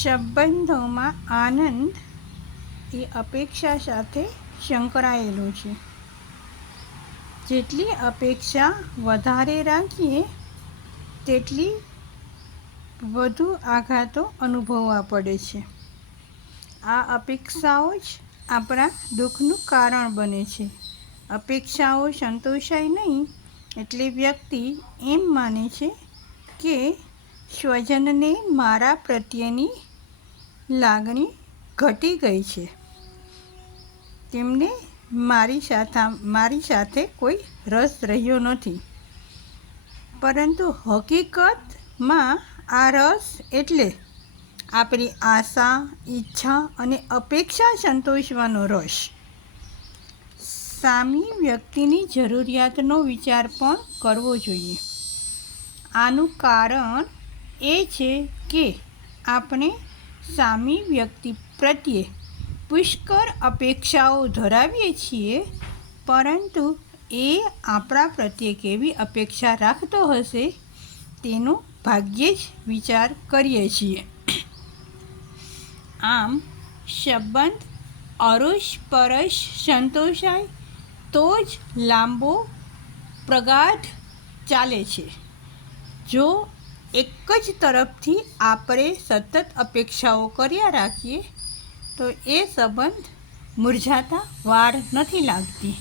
સંબંધોમાં આનંદ એ અપેક્ષા સાથે સંકળાયેલું છે. જેટલી અપેક્ષા વધારે રાખીએ તેટલી વધુ આઘાતો અનુભવવા પડે છે. આ અપેક્ષાઓ જ આપણા દુઃખનું કારણ બને છે. અપેક્ષાઓ સંતોષાય નહીં એટલે વ્યક્તિ એમ માને છે કે સ્વજનને મારા પ્રત્યેની લાગણી ઘટી ગઈ છે, તેમને મારી સાથે કોઈ રસ રહ્યો નથી. પરંતુ હકીકતમાં આ રસ એટલે આપણી આશા, ઈચ્છા અને અપેક્ષા સંતોષવાનો રસ. સામી વ્યક્તિની જરૂરિયાતનો વિચાર પણ કરવો જોઈએ. આનું કારણ એ છે કે આપણે સામી વ્યક્તિ પ્રત્યે પુષ્કળ અપેક્ષાઓ ધરાવીએ છીએ, પરંતુ એ આપણા પ્રત્યે કેવી અપેક્ષા રાખતો હશે તેનો ભાગ્યે જ વિચાર કરીએ છીએ. આમ સંબંધ અરોષપરષ સંતોષાય તો જ લાંબો પ્રગાઢ ચાલે છે. જો એક જ તરફથી આપણે સતત અપેક્ષાઓ કર્યા રાખીએ તો એ સંબંધ મુરઝાતા વાર નથી લાગતી.